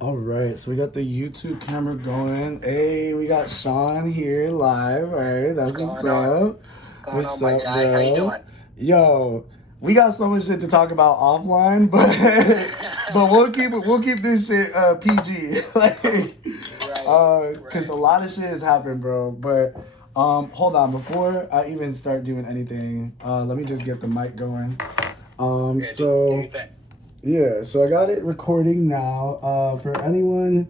All right, so we got the YouTube camera going. Hey, we got Sean here live. All right, What's that's what's going on? up. What's going What's on, my up, guy? How you bro? doing? Yo, we got so much shit to talk about offline, but we'll keep this shit PG. like, Right, cause right. a lot of shit has happened, bro. But hold on, before I even start doing anything, let me just get the mic going. Yeah, do So your thing. yeah, so I got it recording now. For anyone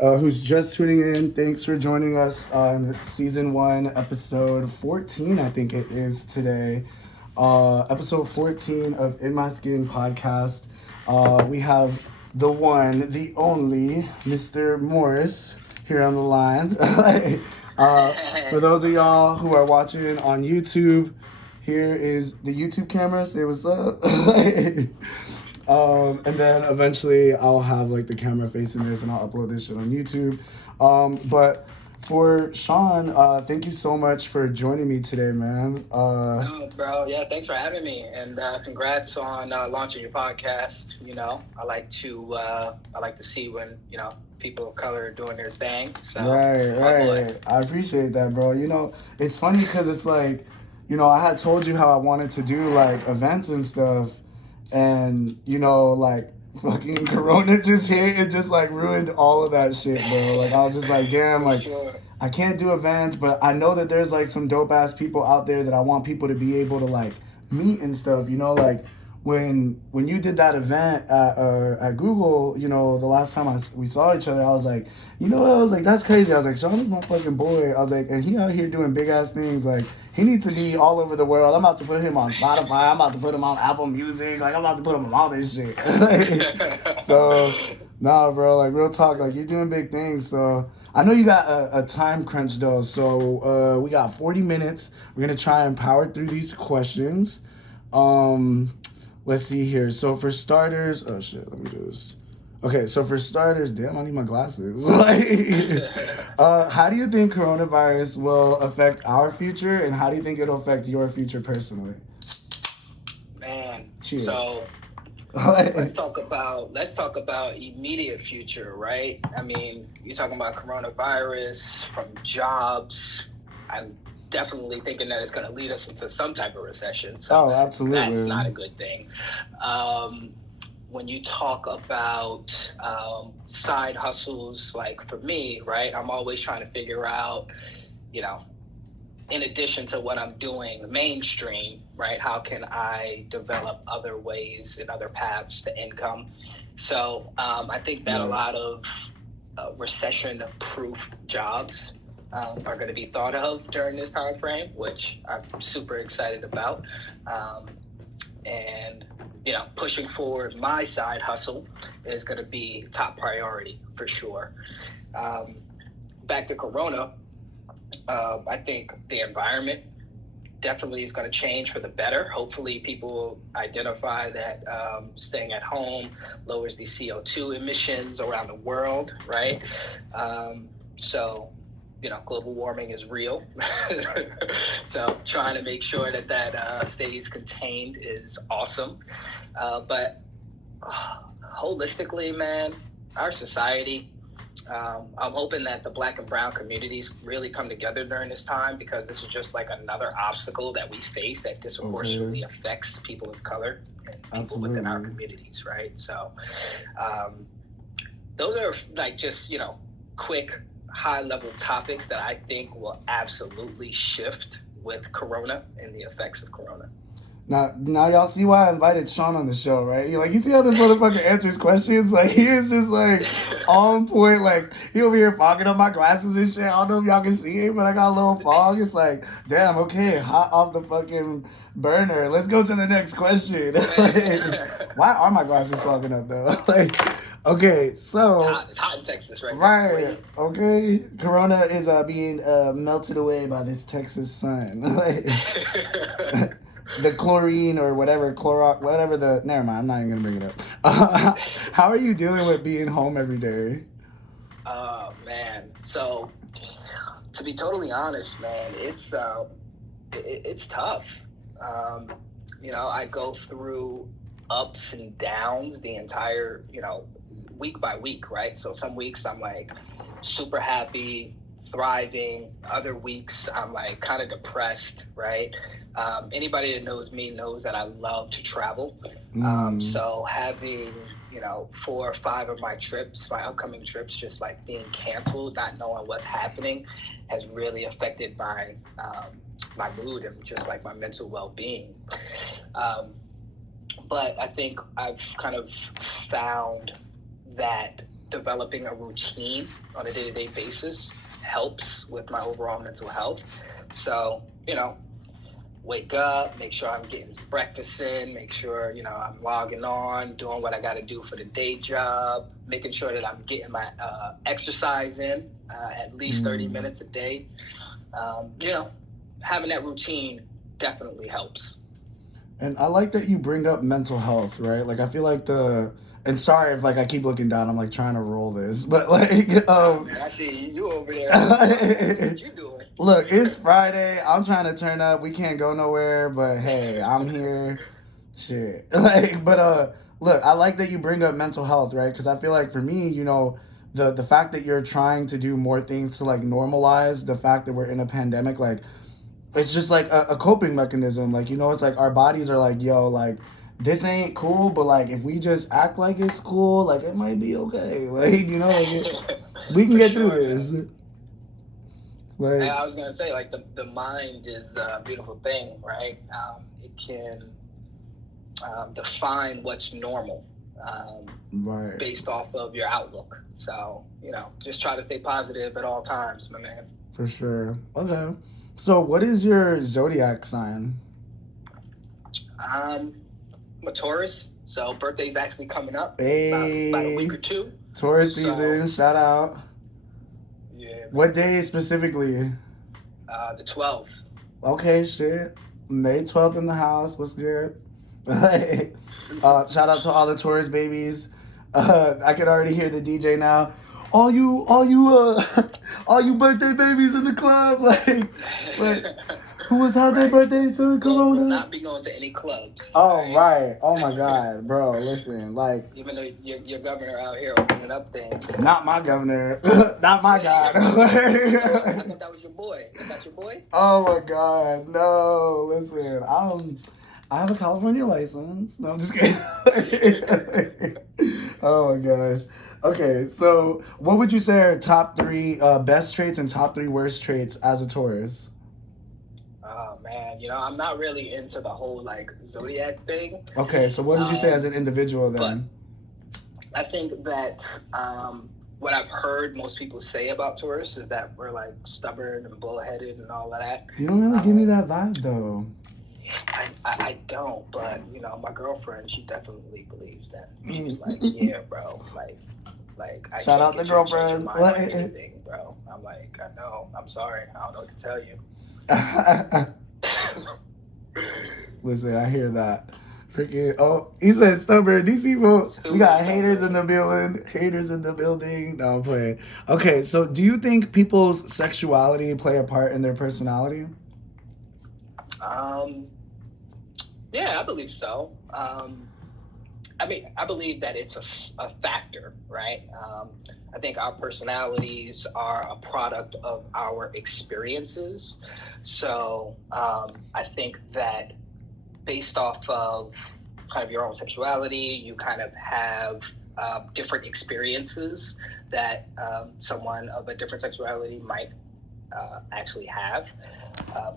who's just tuning in, thanks for joining us on season 1, episode 14, I think it is today. Episode 14 of In My Skin podcast. We have the one, the only, Mr. Morris here on the line. For those of y'all who are watching on YouTube, here is the YouTube camera. Say what's up. And then eventually I'll have like the camera facing this and I'll upload this shit on YouTube. But for Sean, thank you so much for joining me today, man. No, bro. Yeah, thanks for having me, and congrats on launching your podcast. I like to see when people of color are doing their thing. So, Right, my boy. right. I appreciate that, bro. It's funny because it's like, I had told you how I wanted to do like events and stuff, and like fucking Corona just hit and just like ruined all of that shit, bro. Like I was just like, damn, For like sure. I can't do events, but I know that there's like some dope ass people out there that I want people to be able to like meet and stuff. Like when you did that event at Google, the last time we saw each other, I was like, what? I was like, that's crazy. I was like, Sean is my fucking boy. I was like, and he out here doing big ass things. Like he needs to be all over the world. I'm about to put him on Spotify. I'm about to put him on Apple Music. Like I'm about to put him on all this shit. So, nah, bro. Like real talk. Like you're doing big things. So I know you got a time crunch though. So we got 40 minutes. We're gonna try and power through these questions. Um, let's see here. So for starters, oh shit, let me do this. Okay, so for starters, damn, I need my glasses. How do you think coronavirus will affect our future, and how do you think it'll affect your future personally? Man. Cheers. So let's talk about immediate future, right? I mean, you're talking about coronavirus, from jobs. I'm definitely thinking that it's going to lead us into some type of recession, so Oh, that's not absolutely. a good thing. Um, when you talk about side hustles, like for me, right, I'm always trying to figure out, you know, in addition to what I'm doing mainstream, right? How can I develop other ways and other paths to income? So I think that a Right. lot of recession-proof jobs are going to be thought of during this time frame, which I'm super excited about. Um, and pushing forward my side hustle is going to be top priority for sure. Um, Back to Corona, I think the environment definitely is going to change for the better. Hopefully, people will identify that staying at home lowers the CO2 emissions around the world, right? So, global warming is real. So, trying to make sure that stays contained is awesome. But holistically, man, our society, I'm hoping that the Black and Brown communities really come together during this time, because this is just like another obstacle that we face that Okay. disproportionately affects people of color and people within our Absolutely. communities, right? So um, those are like just, quick high level topics that I think will absolutely shift with Corona and the effects of Corona. Now y'all see why I invited Sean on the show, right? You see how this motherfucker answers questions? Like he is just like on point. Like he over here fogging up my glasses and shit. I don't know if y'all can see it, but I got a little fog. It's like, damn, okay, hot off the fucking burner. Let's go to the next question. Like, why are my glasses fogging up though? Like, okay, so It's hot in Texas right now. right, okay, Corona is being melted away by this Texas sun. The chlorine or whatever Clorox, whatever the. Never mind. I'm not even gonna bring it up. How are you dealing with being home every day? Oh man. So to be totally honest, man, it's tough. Um, I go through ups and downs the entire week by week, right? So some weeks I'm like super happy, thriving. Other weeks I'm like kind of depressed, right? Anybody that knows me knows that I love to travel. Mm. So having, 4 or 5 of my trips, my upcoming trips, just like being canceled, not knowing what's happening, has really affected my mood and just like my mental well-being. Um, but I think I've kind of found that developing a routine on a day-to-day basis helps with my overall mental health. So, wake up, make sure I'm getting breakfast in, make sure, I'm logging on, doing what I got to do for the day job, making sure that I'm getting my exercise in at least 30 minutes a day. Having that routine definitely helps. And I like that you bring up mental health, right? Like I feel like and sorry if like I keep looking down, I'm like trying to roll this, but like Oh, man, I see you over there. What you doing? look, it's Friday. I'm trying to turn up. We can't go nowhere, but hey, I'm here. Shit. Look, I like that you bring up mental health, right? Because I feel like for me, the fact that you're trying to do more things to like normalize the fact that we're in a pandemic, like it's just like a coping mechanism. Like, it's like our bodies are like, yo, like this ain't cool, but like if we just act like it's cool, like it might be okay. Like, we can For get through sure, this. man. Like, I was gonna say, like the mind is a beautiful thing, right? It can define what's normal right. based off of your outlook. So, just try to stay positive at all times, my man. For sure. Okay. So, what is your zodiac sign? I'm a Taurus, so birthday's actually coming up about a week Hey, or two. Taurus So, season. Shout out. yeah, What man. day specifically? The 12th. Okay, shit. May 12th in the house. What's good? Shout out to all the Taurus babies. I can already hear the DJ now. All you birthday babies in the club, like, who was had their Right. birthday to Will Corona? not be going to any clubs. Oh Right. right. Oh my God, bro. Listen, like, Even though your governor out here opening up things. not my governor, not my God. I thought that was your boy. Is that your boy? Oh my God, no. Listen, I have a California license. No, I'm just kidding. Oh my gosh. Okay, so what would you say are top three best traits and top three worst traits as a Taurus? Oh man, I'm not really into the whole like zodiac thing. Okay, so what did you say as an individual But then? I think that what I've heard most people say about Taurus is that we're like stubborn and bullheaded and all of that. You don't really give me that vibe though. I don't, but my girlfriend, she definitely believes that. She's like, yeah, bro, like I Shout can't out get the you to change your girlfriend. mind on anything, bro. I'm like, I know, I'm sorry, I don't know what to tell you. Listen, I hear that. Freaking, oh, he said stubborn. These people, we got Super haters in stubborn. the building. Haters in the building. No, I'm playing. Okay, so do you think people's sexuality play a part in their personality? Yeah, I believe so. I believe that it's a factor, right? I think our personalities are a product of our experiences. So I think that based off of kind of your own sexuality, you kind of have different experiences that someone of a different sexuality might actually have.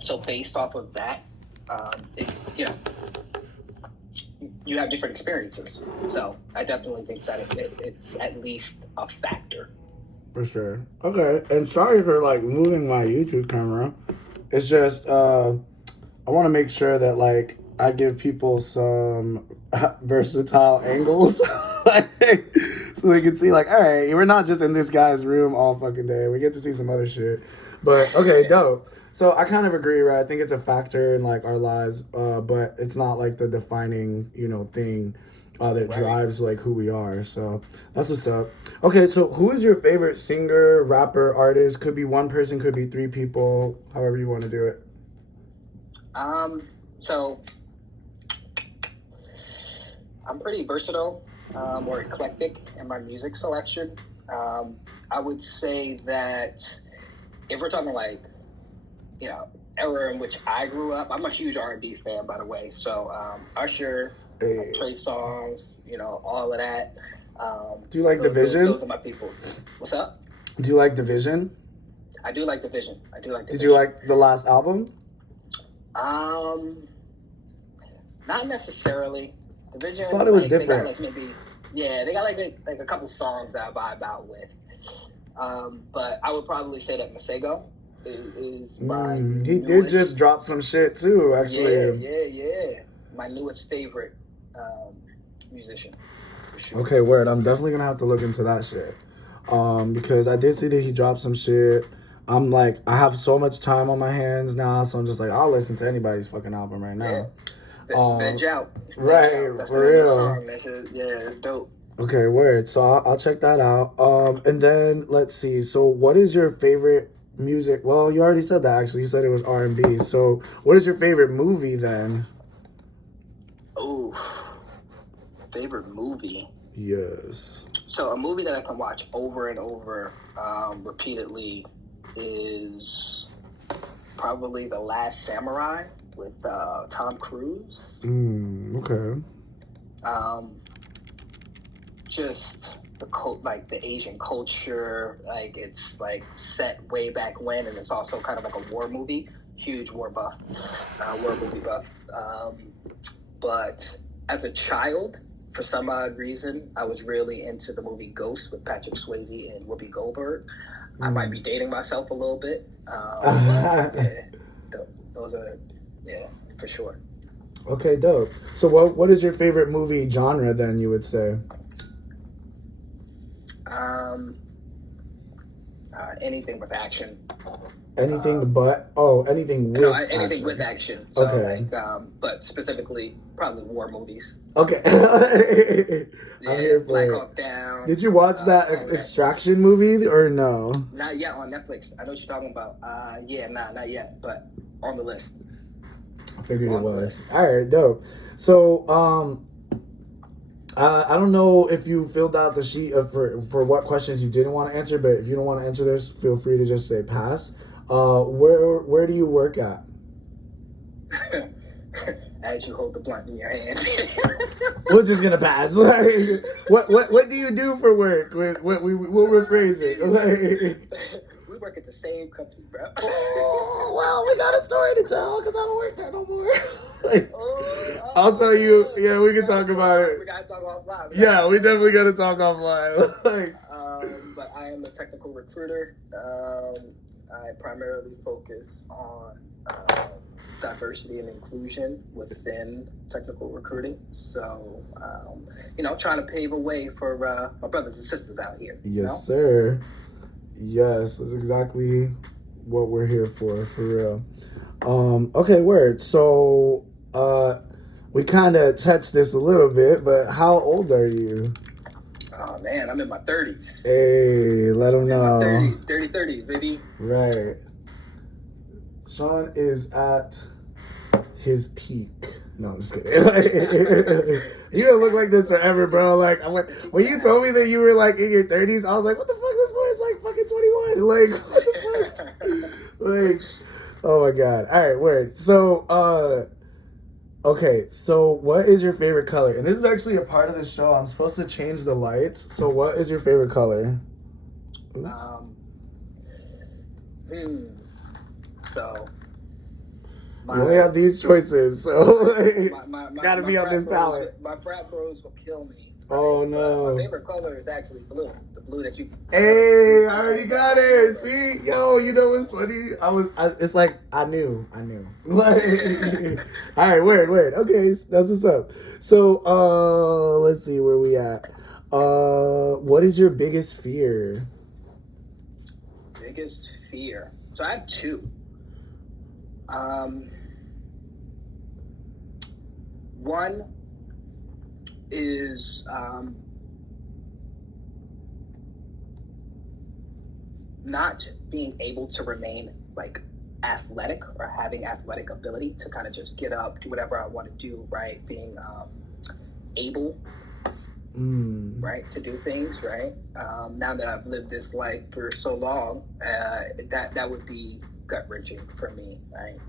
So based off of that, you have different experiences. So I definitely think that it's at least a factor. For sure. Okay, and sorry for like moving my YouTube camera. It's just I want to make sure that like I give people some versatile angles, like, so they can see like, all right, we're not just in this guy's room all fucking day. We get to see some other shit. But okay, dope. So I kind of agree, right? I think it's a factor in like our lives, but it's not like the defining, thing that drives like who we are. So that's what's up. Okay, so who is your favorite singer, rapper, artist? Could be one person, could be three people, however you want to do it. So I'm pretty versatile. more eclectic in my music selection. I would say that if we're talking like, you know, era in which I grew up, I'm a huge R&B fan, by the way. So Usher, Hey. Trey Songz, you know, all of that. Do you like Division? Those are my peoples. What's up? Do you like Division? I do like Division. I do like Division. Did you like the last album? Not necessarily. Division. I thought it was like, different. They got maybe, yeah, they got like a couple songs that I vibe out with. But I would probably say that Masego is my he did just drop some shit too, actually. Yeah. My newest favorite musician. For sure. Okay, word. I'm definitely gonna have to look into that shit. Because I did see that he dropped some shit. I'm like, I have so much time on my hands now, so I'm just like, I'll listen to anybody's fucking album right now. Veg out. Right, That's for the name of the real. song. That shit, yeah, it's dope. Okay, word. So I'll check that out. And then let's see. So what is your favorite music? Well, you already said that. Actually, you said it was R&B. So what is your favorite movie then? Oh, favorite movie. Yes. So a movie that I can watch over and over, repeatedly, is probably The Last Samurai with Tom Cruise. Okay. Just the Asian culture, like it's like set way back when, and it's also kind of like a war movie. Huge war movie buff. But as a child, for some odd reason, I was really into the movie Ghost with Patrick Swayze and Whoopi Goldberg. I might be dating myself a little bit. But yeah, those are, for sure. Okay, dope. So what is your favorite movie genre then, you would say? Anything with action. Anything anything with anything action. with action. So Okay. but specifically probably war movies. Okay. Yeah, I'm here for Black it. Hawk Down. Did you watch that Extraction movie or no? Not yet on Netflix. I know what you're talking about. Not yet, but on the list. I figured it was. All right, dope. So, I don't know if you filled out the sheet for what questions you didn't want to answer, but if you don't want to answer this, feel free to just say pass. Where do you work at? As you hold the blunt in your hand. We're just gonna pass. Like, what do you do for work? We'll rephrase it. Like, we work at the same company, bro. oh, well, we got a story to tell because I don't work there no more. Like, I'll tell you. Yeah, we can talk about it. We gotta talk offline. Yeah, we definitely gotta talk offline. Like, but I am a technical recruiter. I primarily focus on diversity and inclusion within technical recruiting. So, trying to pave a way for my brothers and sisters out here. Yes, sir. Yes, that's exactly what we're here for real. Okay, word. So, we kind of touched this a little bit, but how old are you? Oh, man, I'm in my 30s. Hey, let them know. 30s, baby. Right. Sean is at his peak. No, I'm just kidding. You're gonna look like this forever, bro. Like, when you told me that you were like in your 30s, I was like, what the fuck? This boy is like fucking 21. Like, what the fuck? Like, oh my god. All right, word. So, okay. So, what is your favorite color? And this is actually a part of the show. I'm supposed to change the lights. So, what is your favorite color? Oops. So. You only have these choices, so gotta be on this palette. My frat bros will kill me. Oh no! My favorite color is actually blue. The blue that you. Hey, I already got it. See, yo, you know what's funny? It's like I knew. Like, all right, word. Okay, that's what's up. So, let's see where we at. What is your biggest fear? Biggest fear. So I have two. One is not being able to remain like athletic or having athletic ability to kind of just get up, do whatever I want to do, right? Being able Mm. right, to do things, right. Now that I've lived this life for so long, that would be gut wrenching for me, right.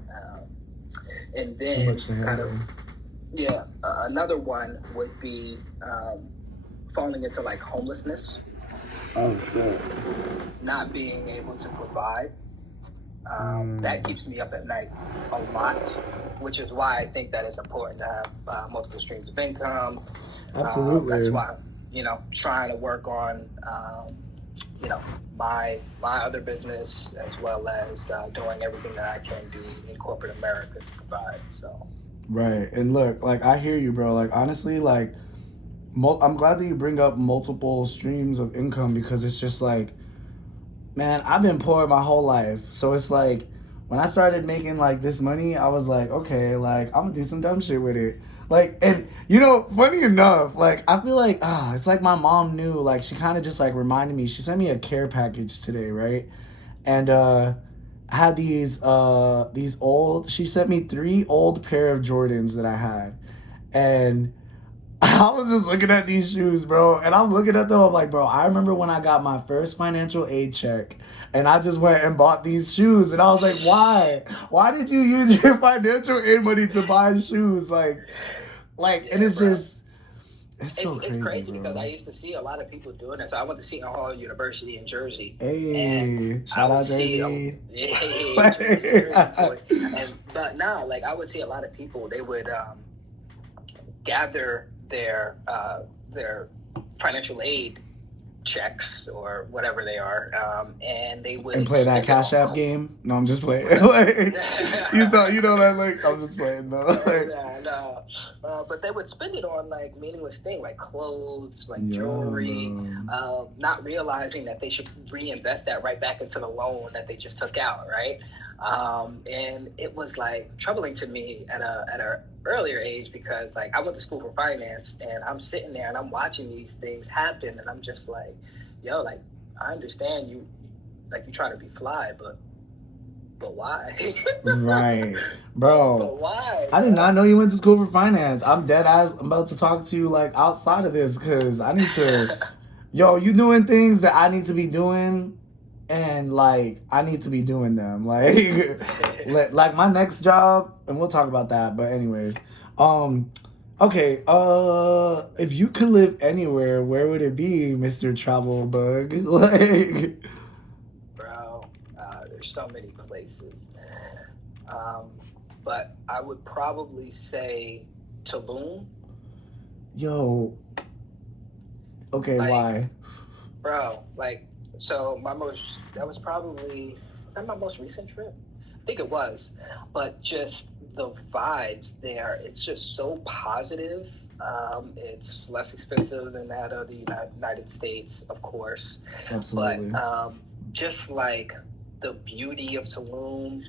And Too then much to kind of, handle. yeah, another one would be falling into like homelessness, Oh shit. not being able to provide. That Mm. keeps me up at night a lot, which is why I think that it's important to have multiple streams of income. That's Absolutely. why, trying to work on, you know, my other business, as well as doing everything that I can do in corporate America to provide. So, Right. And look, like I hear you, bro. Like honestly, like I'm glad that you bring up multiple streams of income because it's just like, man, I've been poor my whole life. So it's like when I started making like this money, I was like, okay, like I'm gonna do some dumb shit with it. Like, and funny enough, like I feel like it's like my mom knew. Like she kind of just like reminded me. She sent me a care package today, right? And I had these old. She sent me 3 old pair of Jordans that I had, and I was just looking at these shoes, bro, and I'm looking at them. I'm like, bro, I remember when I got my first financial aid check, and I just went and bought these shoes, and I was like, why? Why did you use your financial aid money to buy shoes? And yeah, it's bro. just, it's so It's crazy, crazy because I bro. used to see a lot of people doing it. So I went to Seton Hall University in Jersey, and Hey, I shout would out see, Jersey. hey, Jersey Like, boy. And but now, like I would see a lot of people. They would gather their financial aid checks or whatever they are, and they and would play that spend it Cash on App game. No, I'm just playing. what's up? Like that. Like I'm just playing though. Like Nah, nah. But they would spend it on like meaningless things like clothes, like yo, jewelry, bro. not realizing that they should reinvest that right back into the loan that they just took out, right? And it was like troubling to me at a earlier age because like I went to school for finance and I'm sitting there and I'm watching these things happen and I'm just like, yo, like I understand you, like you trying to be fly, but why? Right, bro. but why, I did man? not know you went to school for finance. I'm dead ass. I'm about to talk to you like outside of this because I need to. Yo, you doing things that I need to be doing, and like I need to be doing them. Like my next job, and we'll talk about that. But anyways, um, okay. If you could live anywhere, where would it be, Mister Travel Bug? Like, Bro, there's so many places. Um, but I would probably say Tulum. yo, okay, Like, why? bro, like, so that was probably, was that my most recent trip? I think it was. But just the vibes there, it's just so positive. It's less expensive than that of the United States, of course. But Absolutely. just like the beauty of Tulum.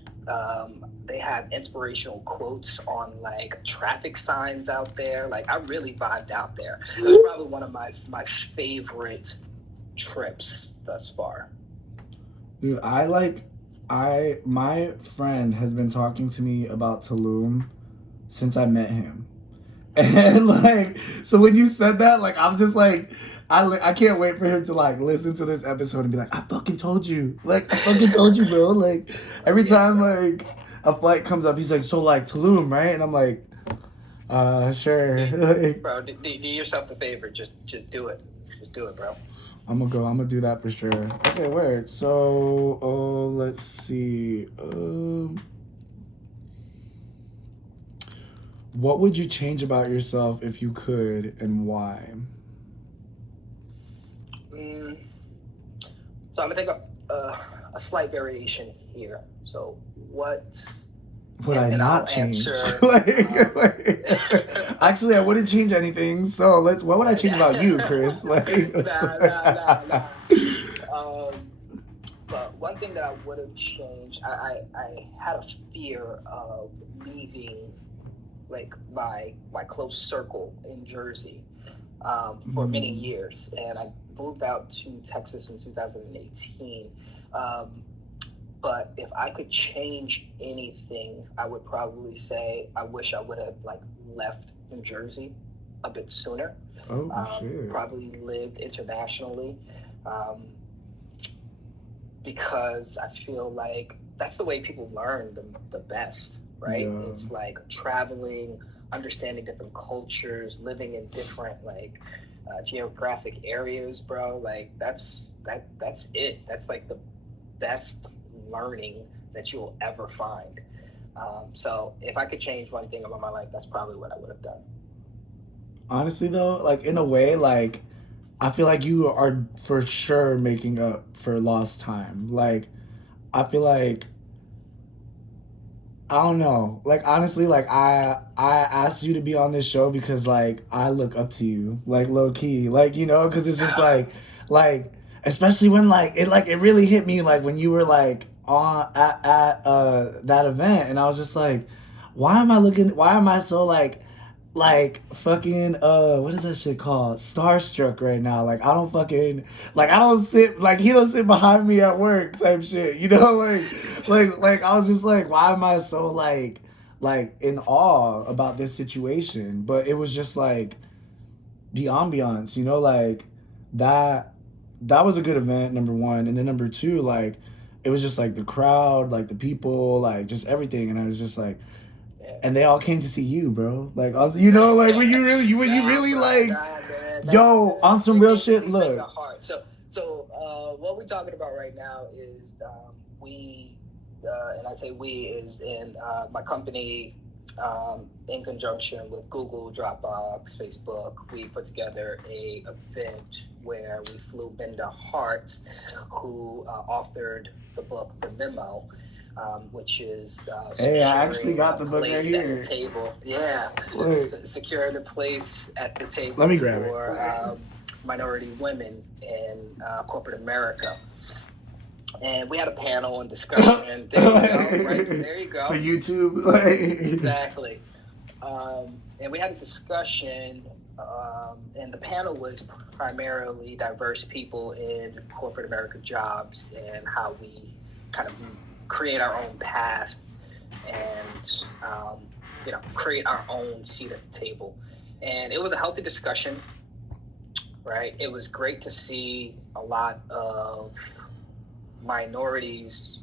They have inspirational quotes on like traffic signs out there. Like I really vibed out there. It was probably one of my favorite trips thus far. Dude, my friend has been talking to me about Tulum since I met him. And like, so when you said that, like, I'm just like, I can't wait for him to like listen to this episode and be like, I fucking told you. Like, I fucking told you, bro. Like, every Yeah, time bro. like a flight comes up, he's like, so like Tulum, right? And I'm like, sure. Do, Like, bro, do yourself the favor. Just do it. Just do it, bro. I'm gonna do that for sure. Okay, word. So, let's see. What would you change about yourself if you could, and why? Mm, so I'm gonna take a slight variation here. So what? Would I And not I'll change? answer. Actually, I wouldn't change anything. So let's. What would I change about you, Chris? Nah. But one thing that I would have changed, I had a fear of leaving like my close circle in Jersey for many Mm, years, and I moved out to Texas in 2018. Um, but if I could change anything, I would probably say I wish I would have like left New Jersey a bit sooner. Oh shit. Probably lived internationally. Um, because I feel like that's the way people learn the best, right? Yeah. It's like traveling, understanding different cultures, living in different like geographic areas, bro. Like that's it. That's like the best learning that you'll ever find. So if I could change one thing about my life, that's probably what I would have done. Honestly though, like in a way, like I feel like you are for sure making up for lost time. Like I feel like I don't know. Like honestly, like I asked you to be on this show because like I look up to you, like low key, like because it's just like especially when like it really hit me like when you were like on at that event, and I was just like, why am I so like fucking what is that shit called, starstruck right now? Like I don't fucking like I don't sit like he don't sit behind me at work type shit, like I was just like, why am I so like in awe about this situation? But it was just like the ambiance, like that that was a good event, number one. And then number two, like it was just like the crowd, like the people, like just everything. And I was just like, Yeah. and they all came to see you, bro. Like, like when you Nah, really bro, like, nah, man, nah, yo, man. on some They real came to shit. see Mega Look, Heart. So what we're talking about right now is we, and I say we is in my company, in conjunction with Google, Dropbox, Facebook. We put together a event where we flew Binda Hart, who authored the book The Memo, which is hey, I actually securing got a the book right place at the here. table. Yeah, Look, securing a place at the let table me grab it. for minority women in corporate America. And we had a panel and discussion. There you go, right? There you For go. YouTube, like, Exactly. And we had a discussion, and the panel was primarily diverse people in corporate America jobs and how we kind of create our own path and create our own seat at the table. And it was a healthy discussion, right? It was great to see a lot of minorities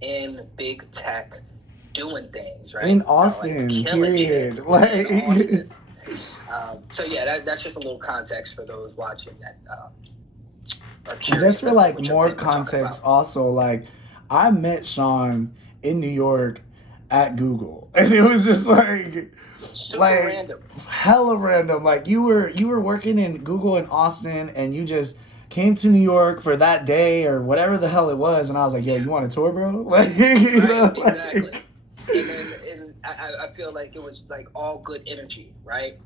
in big tech doing things, right? in Like Austin, killing shit period. in Like, Austin. So yeah, that's just a little context for those watching that are just curious for as to like which more event we're talking context, about. also, like, I met Sean in New York at Google, and it was just Super like random. hella random. Like you were working in Google in Austin, and you just came to New York for that day or whatever the hell it was, and I was like, "Yo, Yeah. you want a tour, bro?" Like, Right. Exactly. like, And then I feel like it was like all good energy, right?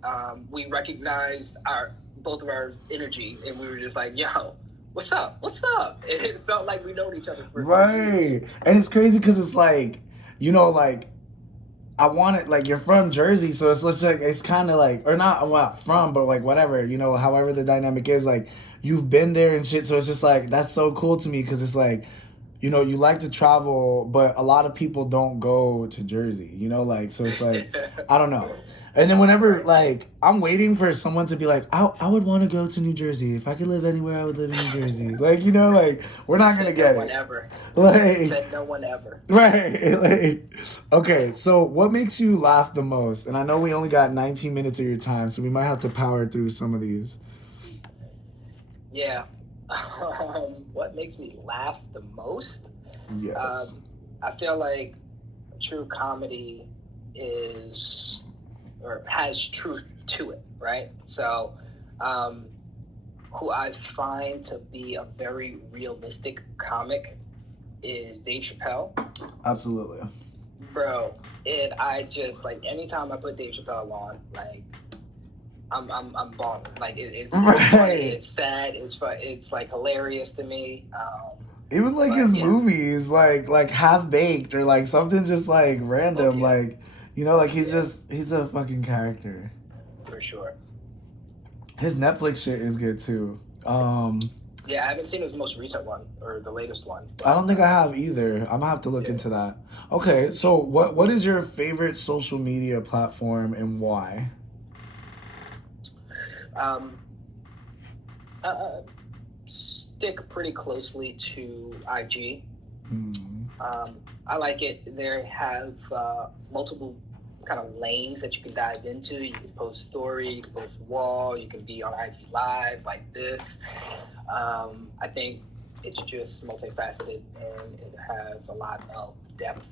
We recognized our both of our energy, and we were just like, "Yo, what's up? What's up?" And it felt like we known each other for years. right. And it's crazy because it's like, like I want it, like you're from Jersey, so it's just like it's kind of like, or not well, from, but like whatever, however the dynamic is, like you've been there and shit. So it's just like that's so cool to me because it's like, you like to travel, but a lot of people don't go to Jersey, like so it's like I don't know. And then whenever Right. like I'm waiting for someone to be like, I would want to go to New Jersey. If I could live anywhere, I would live in New Jersey. Like like we're not gonna Said no get one it. ever. Like Said no one ever. right. Like, okay, so what makes you laugh the most? And I know we only got 19 minutes of your time, so we might have to power through some of these. Yeah. What makes me laugh the most? Yes. I feel like true comedy is or has truth to it, right? So, who I find to be a very realistic comic is Dave Chappelle, Absolutely. bro. And I just like anytime I put Dave Chappelle on, like I'm balling. Like it's funny, Right. it's sad, it's fun, it's like hilarious to me. Even like But his yeah, movies, like Half Baked or like something just like oh random, yeah, like like yeah, he's a fucking character. for sure. His Netflix shit is good too. Yeah, I haven't seen his most recent one or the latest one, I but don't think I have either. I'm gonna have to look yeah. into that. Okay, so what is your favorite social media platform and why? Um, uh, Stick pretty closely to IG. Mm. I like it. They have multiple kind of lanes that you can dive into. You can post story, you can post wall, you can be on IG Live like this. I think it's just multifaceted and it has a lot of depth.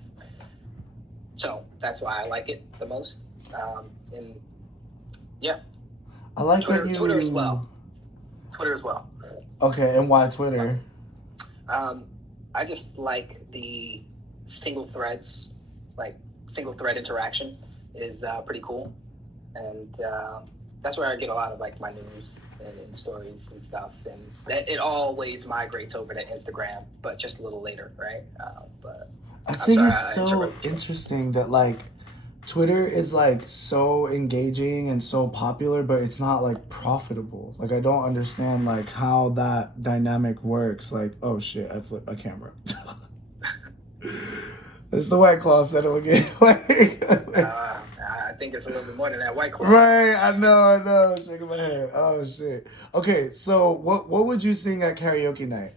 So that's why I like it the most. And yeah, I like that Twitter as you. well. Twitter as well. Okay, and why Twitter? Um, I just like the single threads, like single thread interaction is pretty cool, and that's where I get a lot of like my news and stories and stuff, and it always migrates over to Instagram, but just a little later, right? But I I'm think sorry, it's I so interrupted you. interesting that like Twitter is like so engaging and so popular, but it's not like profitable. Like I don't understand like how that dynamic works. Like, oh shit, I flipped my camera. It's the White Claw settle again. I think it's a little bit more than that White Claw. Right, I know. Shaking my head. Oh shit. Okay, so what would you sing at karaoke night?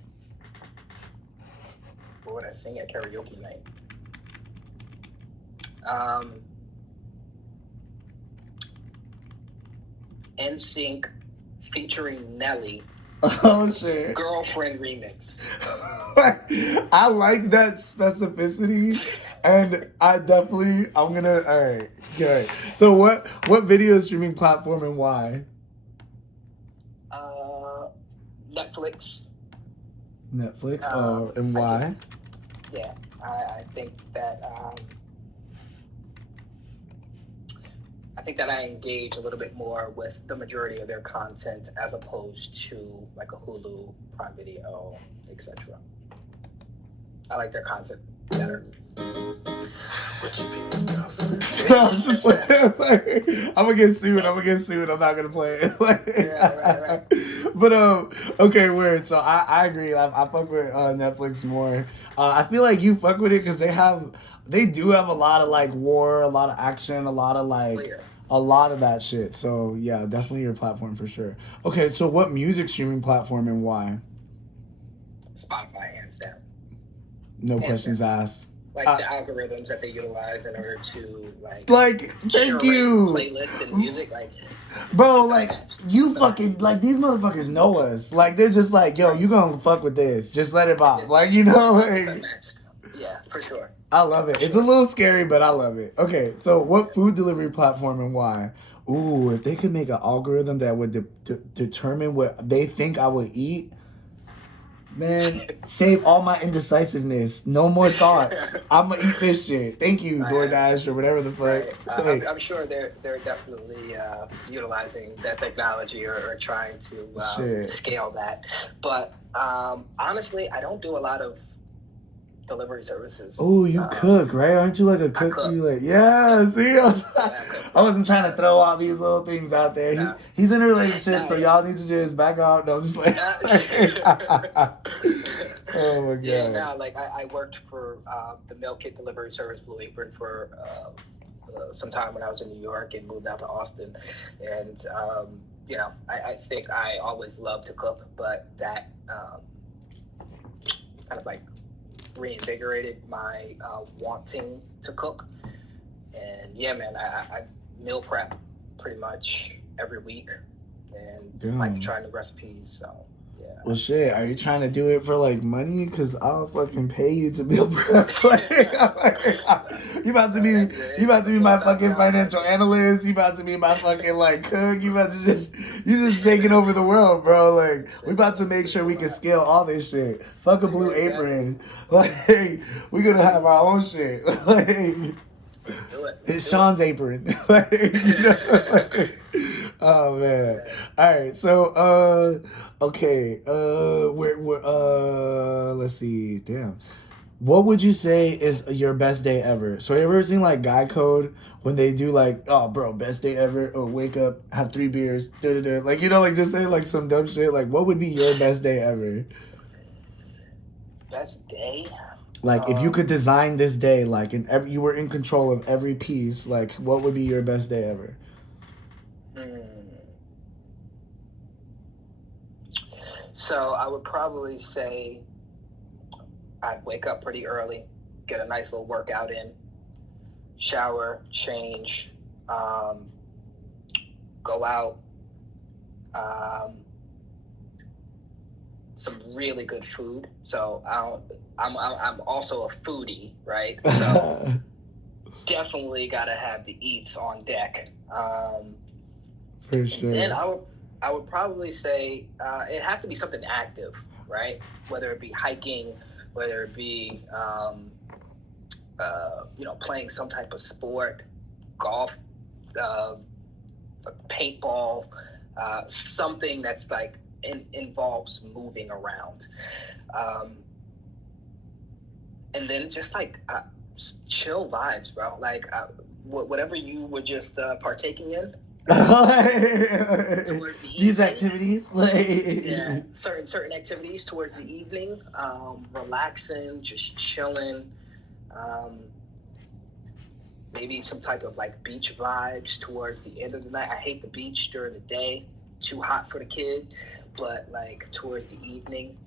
What would I sing at karaoke night? Um, NSYNC featuring Nelly, Oh shit. Girlfriend remix. I like that specificity, and I'm gonna. All right, good. So what video streaming platform and why? Uh, Netflix. Netflix. Oh, and I just, why? yeah, I think that I engage a little bit more with the majority of their content as opposed to like a Hulu, Prime Video, etc. I like their content better. I was just like, I'm gonna get sued. I'm not gonna play it. Right. But okay, weird. So I agree. I fuck with Netflix more. I feel like you fuck with it because they do have a lot of like war, a lot of action, a lot of like Clear. a lot of that shit. So yeah, definitely your platform for sure. Okay, so what music streaming platform and why? Spotify, hands down. No Hands questions down. asked. Like the algorithms that they utilize in order to Like, thank curate you. playlist and music, like Bro, it's like, unmatched. you fucking, like, these motherfuckers know us. Like, they're just like, yo, Right. you gonna fuck with this. Just let it bop. It's Like, you know, it's like, unmatched. Yeah, for sure. I love it. For It's a sure. little scary, but I love it. Okay, so what food delivery platform and why? Ooh, if they could make an algorithm that would determine what they think I would eat, man, save all my indecisiveness. No more thoughts. I'm gonna eat this shit. Thank you, Right. DoorDash or whatever the Right. fuck. Like, I'm sure they're definitely utilizing that technology or trying to shit. scale that. But honestly, I don't do a lot of delivery services. Oh, you cook, right? Aren't you like a I cook? cook. You like, yeah. See, I cook. I wasn't trying to throw all these little things out there. Nah. He's in a relationship, Nah, so yeah. y'all need to just back out. No, just like, oh my god. Yeah, no, like I worked for the mail kit delivery service Blue Apron for some time when I was in New York and moved out to Austin. And, I think I always loved to cook, but that kind of like reinvigorated my wanting to cook. And yeah, man, I meal prep pretty much every week and like to try new recipes. So yeah. Well, shit, are you trying to do it for like money? Because I'll fucking pay you to meal prep. Like, you about to be my fucking financial analyst. You about to be my fucking like cook. You just taking over the world, bro. Like, we about to make sure we can scale all this shit. Fuck a Blue Apron. Like, we gonna have our own shit. Like, it's Sean's apron. Like, like, oh man. All right. So okay. Let's see. Damn. What would you say is your best day ever? So you ever seen like Guy Code when they do like, oh bro, best day ever, or wake up, have 3 beers, like, you know, like just say like some dumb shit. Like, what would be your best day ever? Best day? Like, if you could design this day, like, you were in control of every piece, like, what would be your best day ever? So I would probably say I'd wake up pretty early, get a nice little workout in, shower, change, um, go out, um, some really good food. So I'm also a foodie, right? So definitely got to have the eats on deck. For sure. Then I would probably say it have to be something active, right? Whether it be hiking, whether it be playing some type of sport, golf, uh, paintball, something that's like involves moving around, and then just like chill vibes, bro. Like whatever you were just partaking in. Towards the These evening, activities, yeah, certain activities towards the evening, relaxing, just chilling, um, maybe some type of like beach vibes towards the end of the night. I hate the beach during the day, too hot for the kid, but like towards the evening,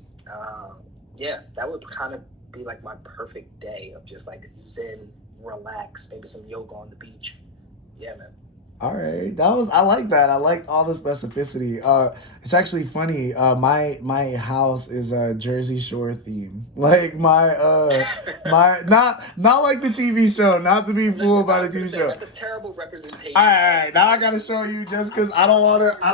yeah, that would kind of be like my perfect day of just like zen, relax, maybe some yoga on the beach. Yeah, man. All right, I like that. I like all the specificity. It's actually funny. My house is a Jersey Shore theme. Like my not like the TV show. Not to be fooled by the TV show. That's a terrible representation. All right. Now I gotta show you just because I don't want to. I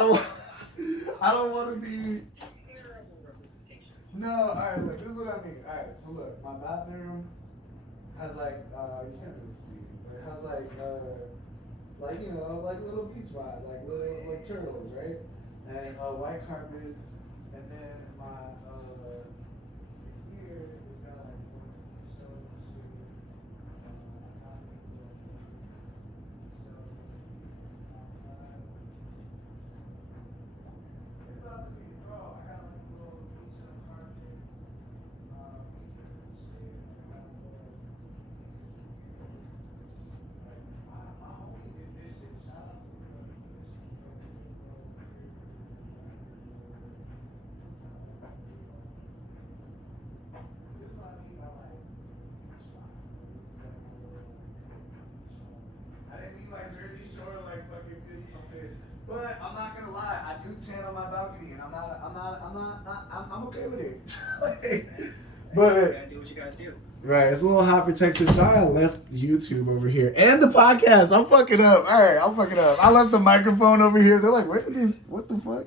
don't want to be. Terrible representation. No. All right. Look. This is what I mean. All right. So look, my bathroom has like you can't really see, but it has like like little beach vibe, like little like turtles, right? And white carpets, and then my here is got like seashells and shit. I got these little seashells outside. It's about to be, bro. I got like little seashell carpets, pictures and shit. I got little. My homie did this shit. Shout out to the brother. This is what I mean by like beach vibe. I didn't mean like Jersey Shore, like fucking this stupid. But I'm not gonna lie, I do tan on my balcony, and I'm okay with it. But you gotta do what you gotta do. Right, it's a little hot for Texas. Sorry, I left YouTube over here and the podcast. I'm fucking up. All right, I'm fucking up. I left the microphone over here. They're like, where did these? What the fuck?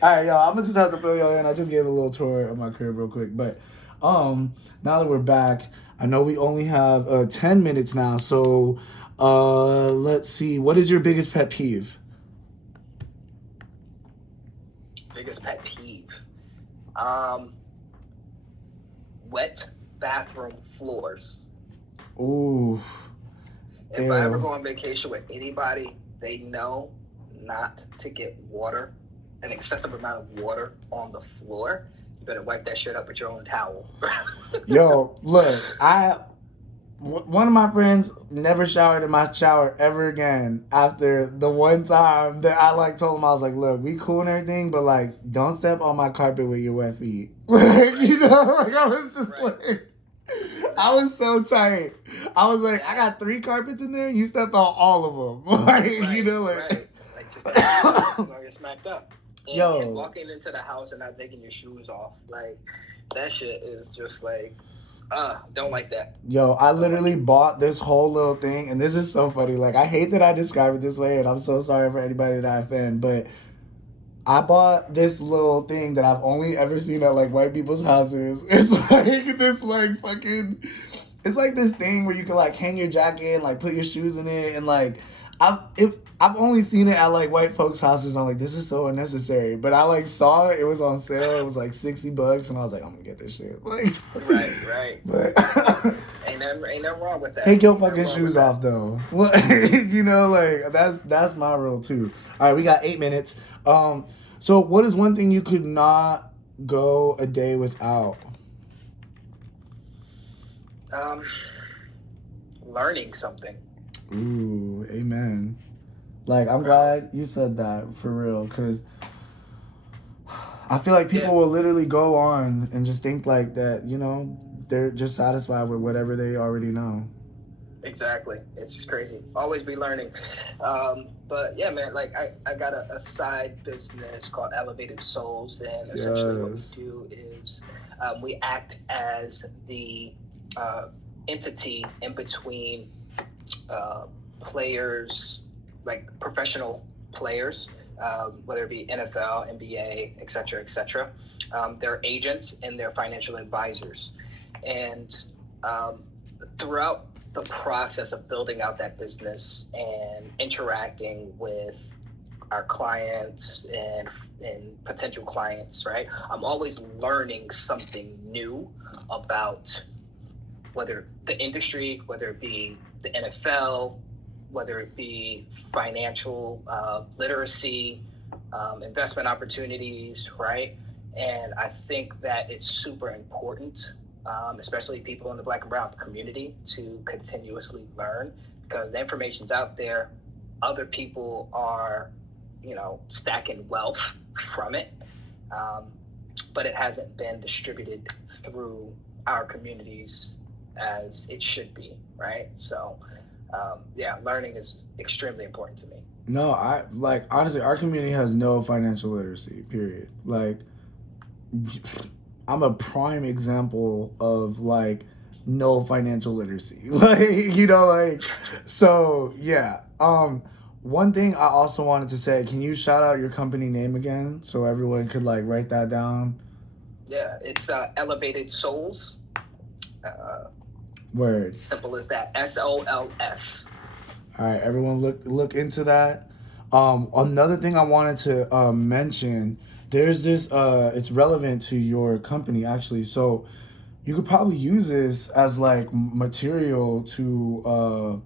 All right, y'all. I'm gonna just have to fill y'all in. I just gave a little tour of my crib real quick, but now that we're back, I know we only have 10 minutes now. So, let's see. What is your biggest pet peeve? Biggest pet peeve. Wet bathroom floors. Ooh. If I ever go on vacation with anybody, they know not to get water, an excessive amount of water on the floor. You better wipe that shit up with your own towel. Yo, look, one of my friends never showered in my shower ever again after the one time that I like told him, I was like, look, we cool and everything, but like, don't step on my carpet with your wet feet. Like, you know, like I was just like, I was so tight. I was like, I got 3 carpets in there, and you stepped on all of them. Like, right, you know, like. Right. Like, just gonna get smacked up. And walking into the house and not taking your shoes off, like, that shit is just like, don't like that. Yo, I literally bought this whole little thing, and this is so funny. Like, I hate that I describe it this way, and I'm so sorry for anybody that I offend, but I bought this little thing that I've only ever seen at, like, white people's houses. It's like this, like, fucking... It's like this thing where you can, like, hang your jacket and, like, put your shoes in it, and, like, I've only seen it at like white folks' houses. I'm like, this is so unnecessary. But I like saw it. It was on sale. It was like $60, and I was like, I'm gonna get this shit. Like, right. But ain't nothing wrong with that. Take your fucking shoes off, though. You know, like that's my rule too. All right, we got 8 minutes. So what is one thing you could not go a day without? Learning something. Ooh, amen. Like, I'm glad you said that, for real, because I feel like Yeah, people will literally go on and just think like that, you know, they're just satisfied with whatever they already know. exactly. It's just crazy. Always be learning. But yeah, man, like I got a side business called Elevated Souls, and essentially what we Yes. do is we act as the uh, entity in between uh, players, like professional players, whether it be NFL, NBA, et cetera, et cetera. Their agents and their financial advisors. And um, throughout the process of building out that business and interacting with our clients and potential clients, right? I'm always learning something new about whether the industry, whether it be the NFL, whether it be financial literacy, investment opportunities, right? And I think that it's super important, especially people in the Black and Brown community, to continuously learn because the information's out there. Other people are, stacking wealth from it, um, but it hasn't been distributed through our communities as it should be, right? So, yeah, learning is extremely important to me. No, I like honestly, our community has no financial literacy. Period. Like, I'm a prime example of like no financial literacy. Like, like so yeah. One thing I also wanted to say, can you shout out your company name again so everyone could like write that down? Yeah, it's Elevated Souls. Uh, Word. Simple as that. SOLS. All right, everyone look into that. Another thing I wanted to mention, there's this it's relevant to your company actually. So you could probably use this as like material to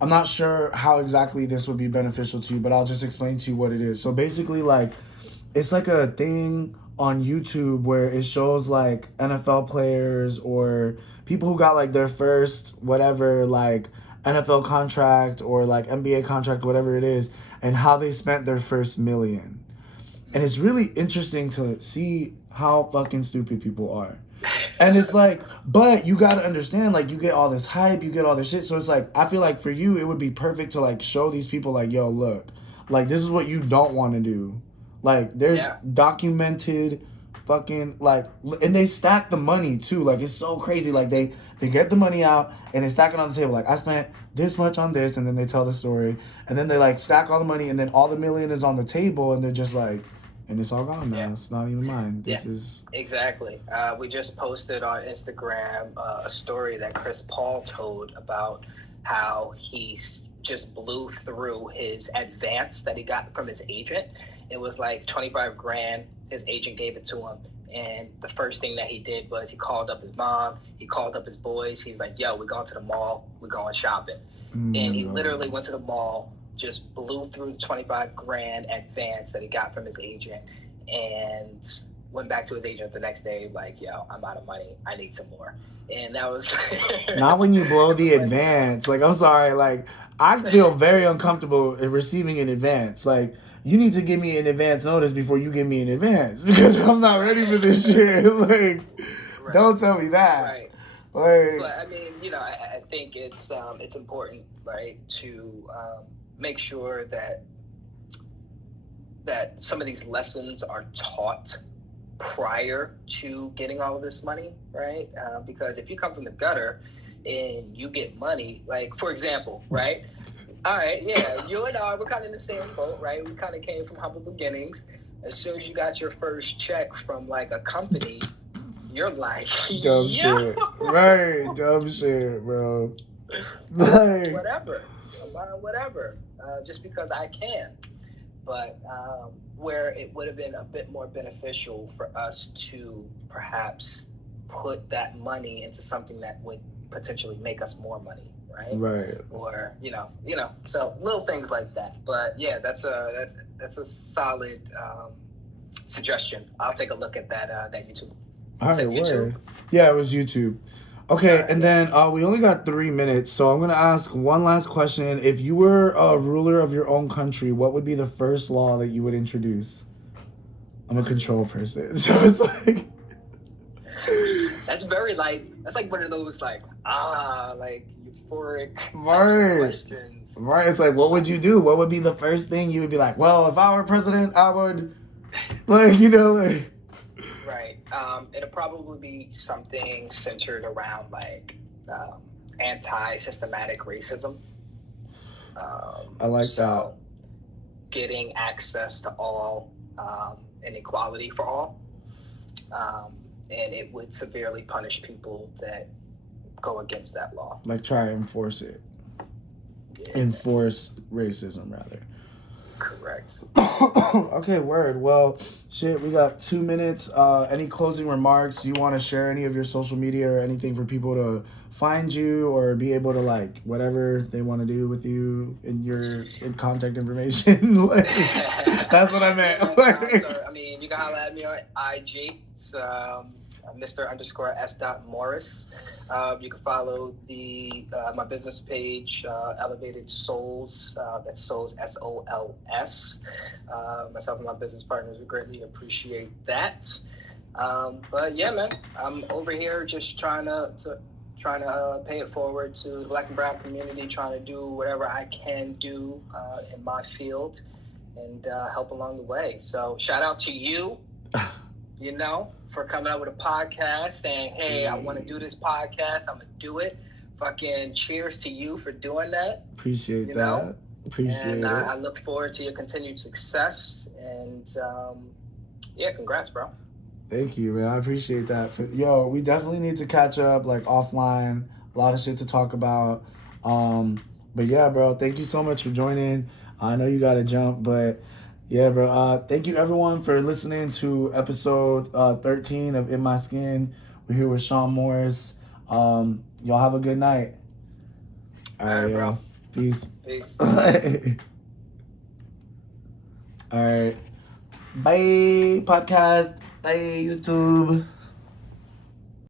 I'm not sure how exactly this would be beneficial to you, but I'll just explain to you what it is. So basically, like, it's like a thing on YouTube where it shows like NFL players or people who got like their first whatever like NFL contract or like NBA contract, whatever it is, and how they spent their first million. And it's really interesting to see how fucking stupid people are. And it's like, but you gotta understand, like, you get all this hype, you get all this shit. So it's like, I feel like for you, it would be perfect to like show these people, like, yo, look, like, this is what you don't want to do. Like, there's Yeah, documented fucking like, and they stack the money too. Like, it's so crazy. Like, they get the money out and they stack it on the table. Like, I spent this much on this, and then they tell the story, and then they like stack all the money, and then all the million is on the table, and they're just like, and it's all gone yeah, now. It's not even mine. yeah. This is Exactly. We just posted on Instagram a story that Chris Paul told about how just blew through his advance that he got from his agent. It was like 25 grand. His agent gave it to him. And the first thing that he did was he called up his mom. He called up his boys. He's like, yo, we're going to the mall. We're going shopping. And he no. literally went to the mall, just blew through 25 grand advance that he got from his agent. And went back to his agent the next day, like, yo, I'm out of money. I need some more. And that was Not when you blow it was the like advance. Like, I'm sorry. Like, I feel very uncomfortable in receiving an advance. Like, you need to give me an advance notice before you give me an advance because I'm not ready for this right, shit. Like, right, don't tell me that. right. Like, But I mean, I think it's important, right, to make sure that some of these lessons are taught prior to getting all of this money, right? Because if you come from the gutter and you get money, like for example, right? All right, yeah, you and I, we're kind of in the same boat, right? We kind of came from humble beginnings. As soon as you got your first check from like a company, you're like, dumb yo, shit. Right, dumb shit, bro. I'm buying Like, whatever. I'm buying whatever, just because I can. But where it would have been a bit more beneficial for us to perhaps put that money into something that would potentially make us more money, right? right. Or so little things like that. But yeah, that's a solid suggestion. I'll take a look at that YouTube. All Is right, that YouTube? word. Yeah, it was YouTube. All Okay, right, and yeah. then we only got 3 minutes, so I'm gonna ask one last question. If you were a ruler of your own country, what would be the first law that you would introduce? I'm a control person. So it's like That's very that's like one of those like euphoric types of right. questions. Right. It's like, what would you do? What would be the first thing you would be like, well, if I were president, I would like, like Right. It'll probably be something centered around anti-systematic racism. I like so getting access to all, and equality for all. And it would severely punish people that go against that law. Like try to enforce it. Yeah. Enforce racism, rather. Correct. Okay, word. Well, shit, we got 2 minutes. Any closing remarks? You want to share any of your social media or anything for people to find you or be able to like whatever they want to do with you in contact information? Like, that's what I meant. So, you can holler at me on IG. It's Mr._S.Morris. You can follow my business page, Elevated Souls. That's Souls, SOLS. Myself and my business partners would greatly appreciate that. But yeah, man, I'm over here just trying to pay it forward to the Black and Brown community, trying to do whatever I can do in my field and help along the way. So shout out to you, for coming out with a podcast, saying, hey, I want to do this podcast. I'm going to do it. Fucking cheers to you for doing that. Appreciate that. Appreciate it. I look forward to your continued success. And, congrats, bro. Thank you, man. I appreciate that. We definitely need to catch up, like, offline. A lot of shit to talk about. But, yeah, bro, thank you so much for joining. I know you got to jump, but... yeah, bro. Thank you, everyone, for listening to episode 13 of In My Skin. We're here with Sean Morris. Y'all have a good night. All right, bro. Peace. Peace. All right. Bye, podcast. Bye, YouTube.